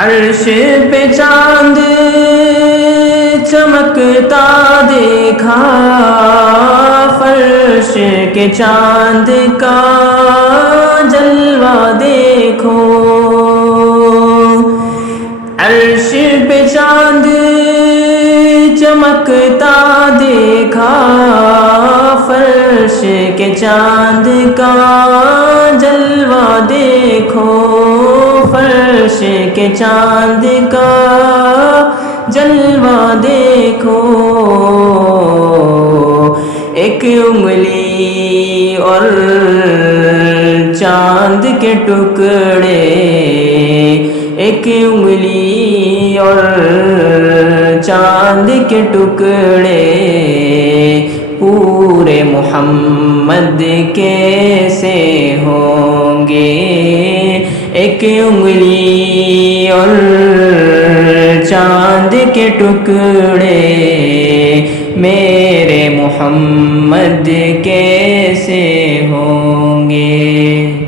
عرش پہ چاند چمکتا دیکھا، فرش کے چاند کا جلوہ دیکھو، عرش پہ چاند چمکتا دیکھا، فرش کے چاند کا جلوہ دیکھو، فرش کے چاند کا جلوہ دیکھو، ایک انگلی اور چاند کے ٹکڑے، ایک انگلی اور چاند کے ٹکڑے، پورے محمد کیسے ہوں گے، ایک انگلی اور چاند کے ٹکڑے، میرے محمد کیسے ہوں گے۔